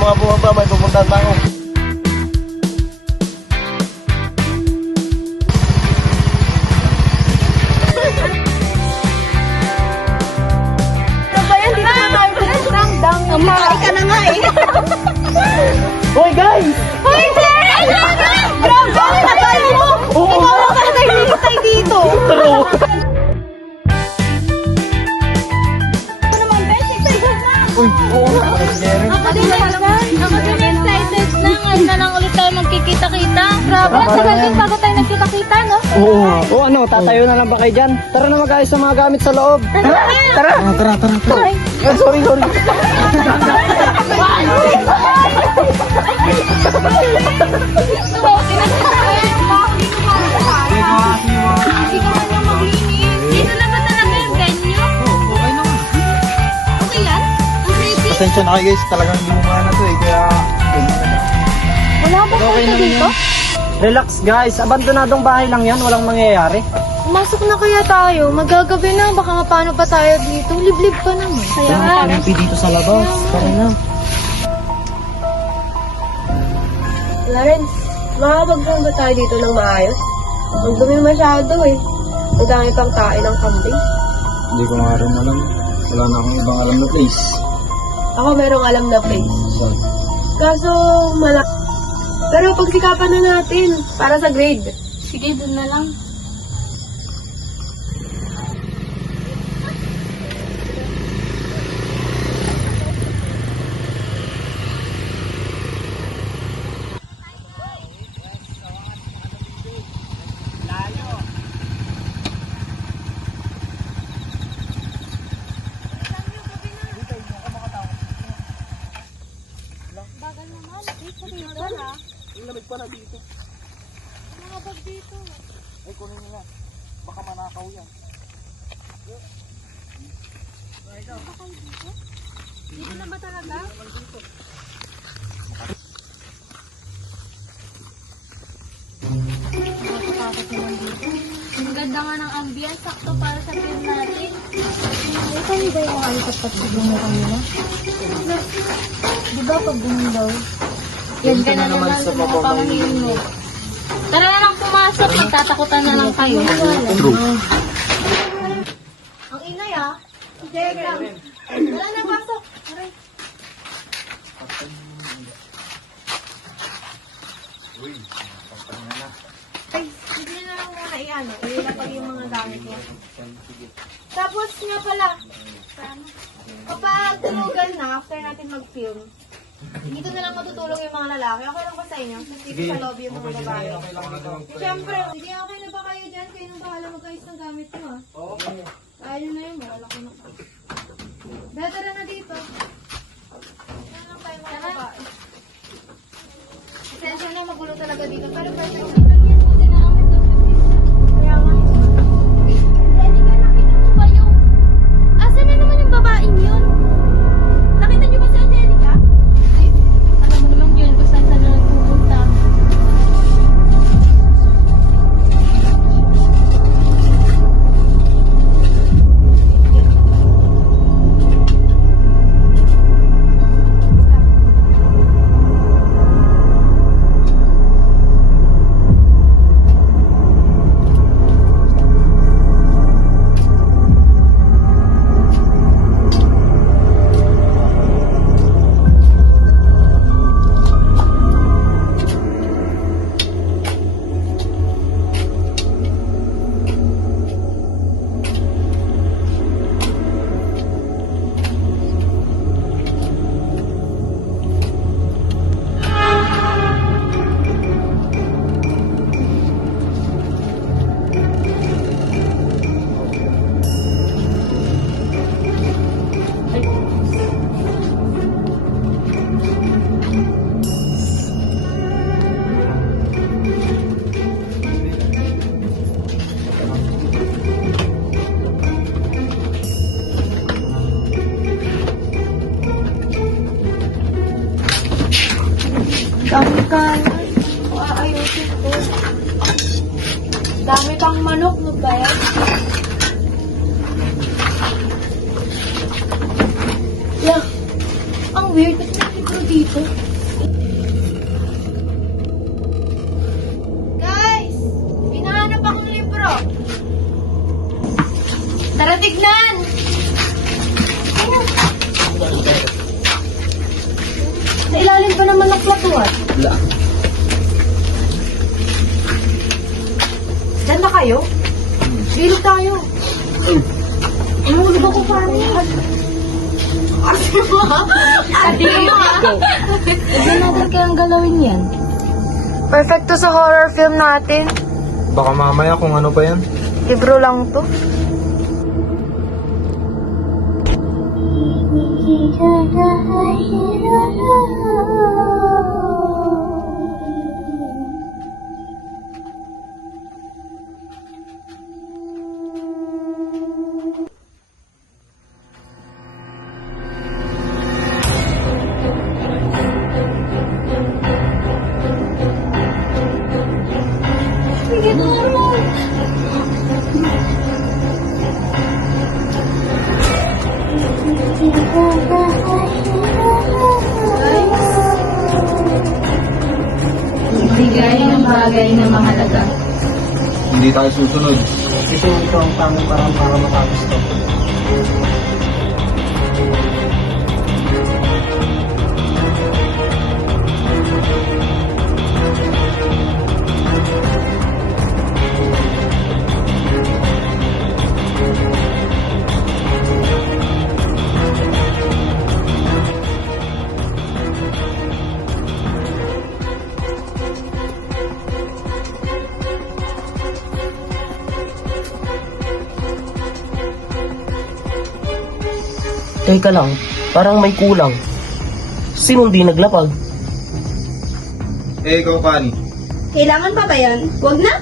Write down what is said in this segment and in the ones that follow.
mga bumaba, may pupuntahan pa ako. Sabayan dito na tayo. Ang dami. Kamukha ka na nga eh. Hoy guys! Hoy, Claire! Grabe, ang tagal mo! Ikaw lang talaga hinihintay dito. True! Ano naman, Bes? Excited na. Uy, oo. Jerry. Ako din excited na. Ngayon na lang ulit tayo magkikita-kita. Grabe, ang tagal din bago tayo nagkita-kita, no? Oo. O ano, tatayo na lang ba kayo dyan? Tara na mag-ayos sa mga gamit sa loob. Tara! Tara! Sorry. Sorry. Hindi ka man yung maglinis. Dito na ba talaga yung venue? Okay naman. Okay yan? Ang creepy? Pasensya na kayo guys, talagang luma na to eh, kaya... Wala ba Okay kayo naman dito? yan. Relax guys, abandonadong bahay lang yan, walang mangyayari. Pumasok na kaya tayo. Magagabi na. Baka nga paano pa tayo dito. Liblib pa naman. Kaya nga. Creepy dito sa labas, tara na. Lawrence, makakapagpang ba tayo dito ng maayos? Ang dumi masyado eh. Ang dami pang kain ng kambing. Hindi ko nga rin alam. Wala na akong ibang alam na place. Ako merong alam na place. So, Kaso, pero pagsikapan na natin para sa grade. Sige, dun na lang. Bagal naman. Dito dito ha. yung lamig pa na dito. Mga bag dito. Ay, kunin nyo na. Baka manakaw yan. Baka kayo dito? Dito na ba talaga? Nakakatakot naman dito. Ang ganda nga ng ambience. Sakto para sa film natin. Ay, kami ba yung mga sa pagsibong mo kanina? Di ba pag ganun daw? Yan ka na naman sa mga pamahiin mo. Tara na lang pumasok. Magtatakutan na lang kayo. True. Ang inay ah. Jerry lang. Wala na pasok. Aray. Uy, Ay, hindi na lang muna i-ano. Ilapag yung mga gamit mo. Tapos nga pala. Kapag tulugan na, after natin mag-film, dito na lang matutulog yung mga lalaki. Okay lang ba sa inyo? Kasi dito sa lobby yung mga babae. Siyempre, hindi okay na ba kayo dyan? Kayo nang bahala mag-ayos ng gamit mo ah. okay. Ayun na yun, malalaki na pa. Better na dito. Yan lang tayo mga babae. Sensya na magulo talaga dito. Pero perfect na. Kaya nga. Jenica, nakita mo ba yung... Asan na naman yung babaeng yun? Nakita niyo ba si Angelica? Ay, alam mo naman yun kung saan na nagpupunta. Dami kanan. Aayusin ko. Dami pang manok, no ba yan? Yeah. Ang weird. Kasi dito. Guys! Hinahanap akong libro. Tara tignan! Sa ilalim ba naman ng platuan? Wala. Diyan na kayo? Dito tayo. Nahulog ako pa rin. Adi mo ha? Huwag natin kayang galawin yan. Perfect to sa horror film natin. Baka mamaya kung ano pa yan. Libro lang to. Sige, tulong! Bigay ng bagay na mahalaga. Hindi tayo susunod. Ito ang tamang parang para matapos to. Teka lang, parang may kulang. Sinong di naglapag? Eh, ikaw, Pani. Kailangan pa ba yan? Huwag na!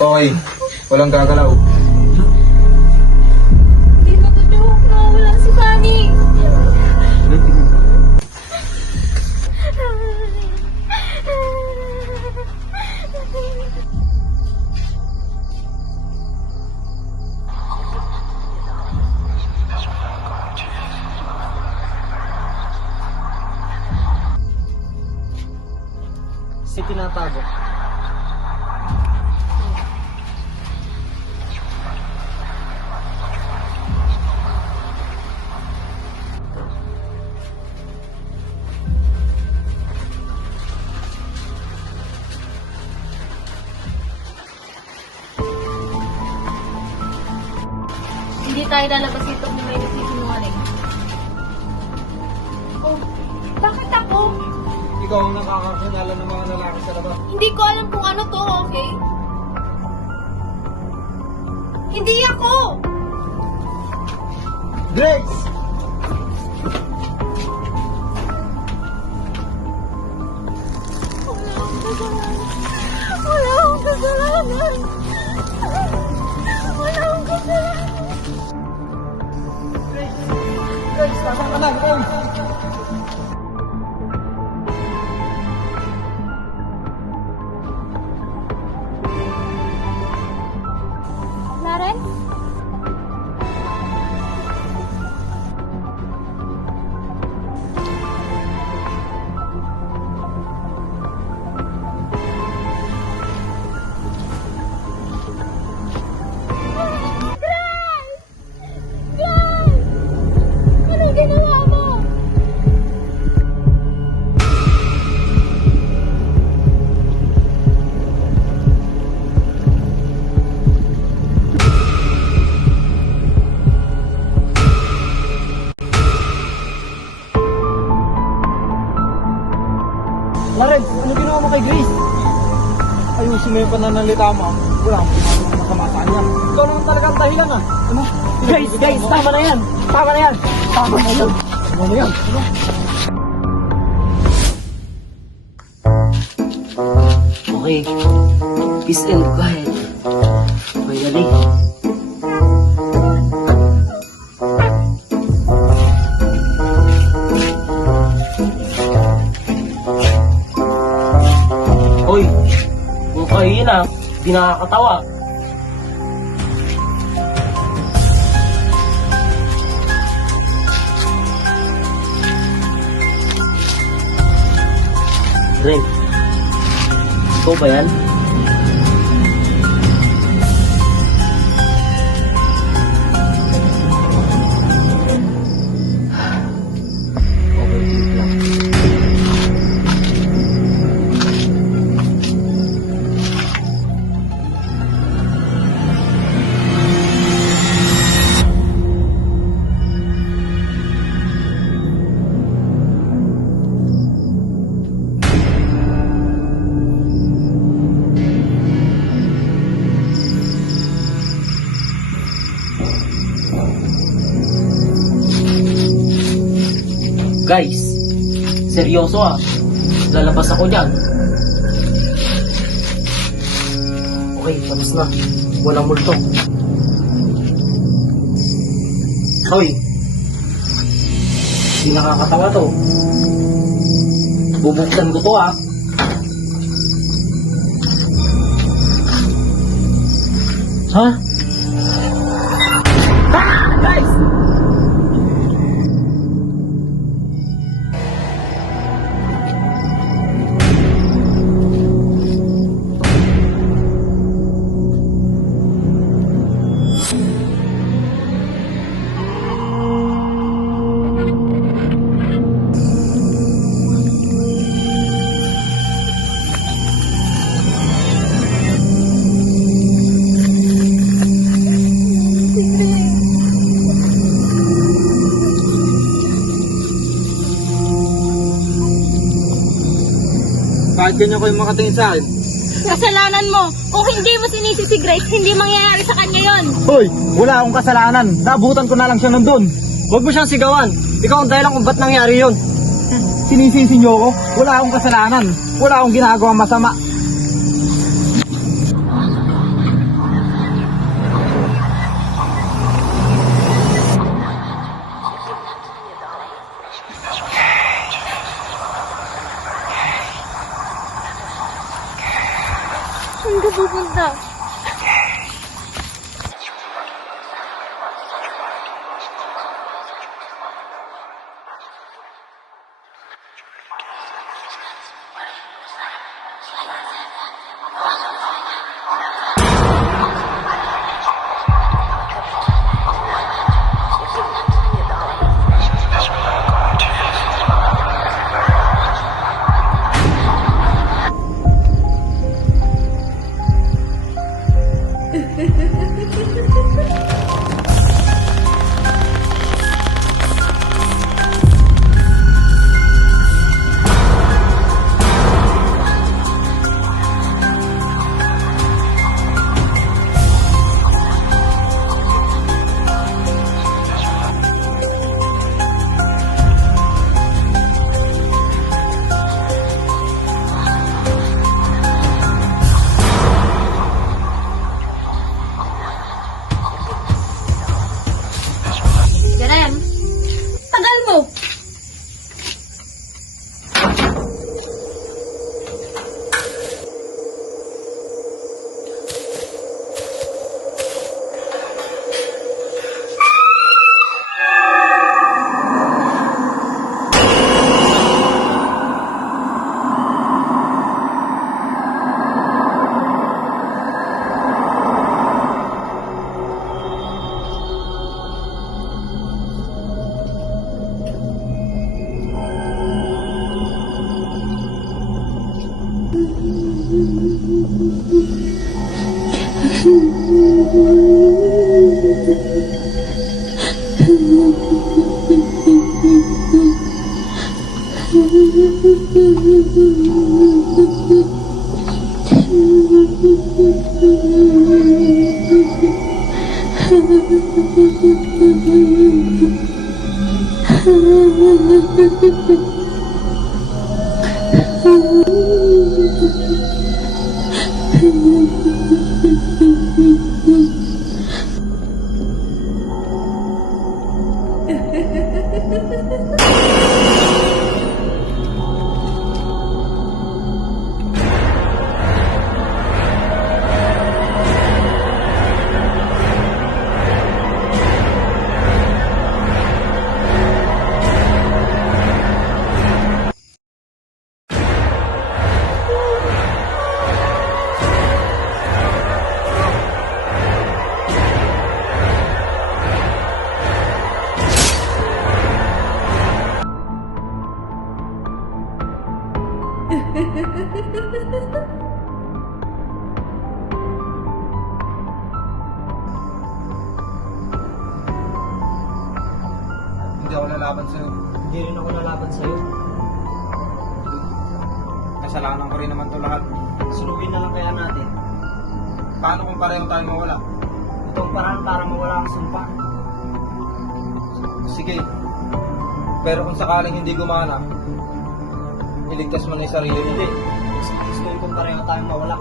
Okay, walang gagalaw. Hindi na to joke. Nawawala si Fanny. Si tinatago. Hindi tayo lalabas dito kung may nagsisinungaling. Oh, bakit ako? Ikaw ang nakakakilala ng mga lalaki sa labas. Hindi ko alam kung ano to, okay? Hindi ako! Drex! Wala akong kasalanan! Wala akong kasalanan! Drex, tama ka na, Drex! Clarence? Anong ginawa mo? Laren, ano ginawa mo kay Grace? Ayusin mo yung pananalita mo. Wala akong ginagawa masama sa kanya. Ikaw naman talaga ang dahilan ah. Ano? Guys, tama na yan. Tama na yan. Tama na yan. Ano mo yan? Ano? Okay. Peace and quiet. Finally. mahina. Di nakakatawa. Dre, ikaw ba yan? Okay, wait lang. Guys, seryoso ah. Lalabas ako dyan. Okay, tapos na. Walang multo. Hoy! Hindi nakakatawa to. Bubuksan ko to ah. Ha? Guys! Bakit ganyan kayo makatingin sa akin? Kasalanan mo. Kung hindi mo sinisi si Grace, hindi mangyayari sa kanya yon. Hoy, wala akong kasalanan. Nabutan ko na lang siya nandun. Huwag mo siyang sigawan. Ikaw ang dahilan kung ba't nangyari yun. Sinisisi niyo ako. Wala akong kasalanan. Wala akong ginagawang masama. Saan ka pupunta? Jerem, tagal mo. lalaban sa'yo. Hindi rin ako lalaban sa'yo. Kasalanan ko rin naman to lahat. Sunugin na lang kaya natin. Paano kung pareho tayo mawala? Ito ang paraan para mawala ang sumpa. Sige. Pero kung sakaling hindi gumana, iligtas mo na yung sarili mo. Hindi. Gusto ko kung pareho tayong mawala.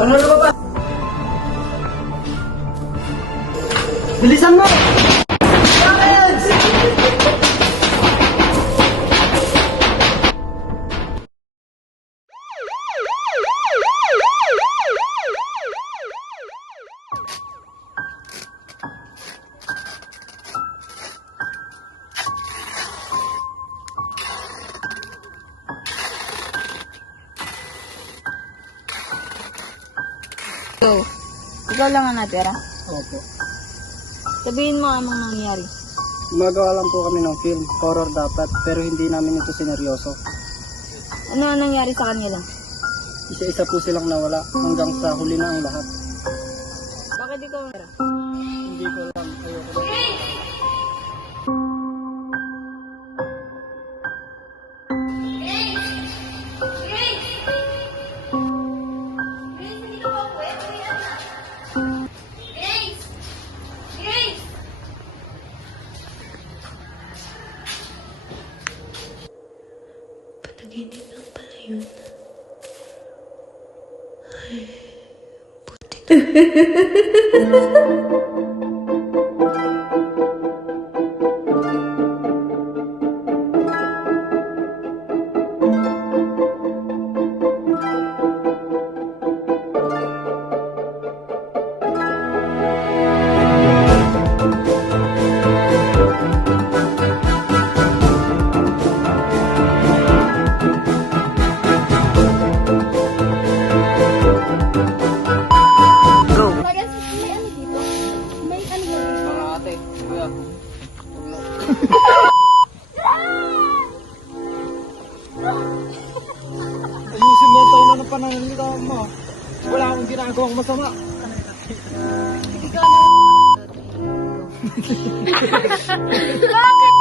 Ano na ba? Bilisan mo! Go. Ikaw lang ang natira. Opo. Sabihin mo anong nangyari. Gumagawa lang po kami ng film, horror dapat, pero hindi namin ito sineryoso. Ano ang nangyari sa kanila? Isa-isa po silang nawala hanggang sa huli na ang lahat. Bakit ikaw natira? Hindi ko lang, ayoko lang. Panaginip lang pala yun. Ay, buti na. May ano dito? May ano dito? Mga ate, kuya. Ayusin mo ang taon na ng pananalita mo. Wala akong ginagawang masama. Ikaw na. Bakit?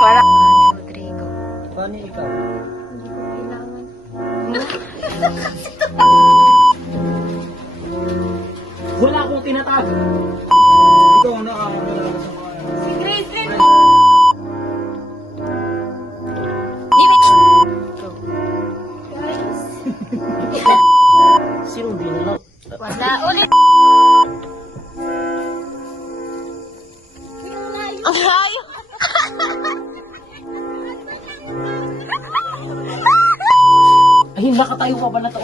Wala. Rodrigo. Paano ikaw? Hindi ko kailangan. Wala akong tinatago. Ikaw na ako na sa mga Si Grace rin. Guys. Sinong binalaw? Wala ulit. Ang layo. Ay, nakatayo ka ba na to?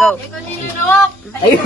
Go. Ikaw ninunok. Ayun.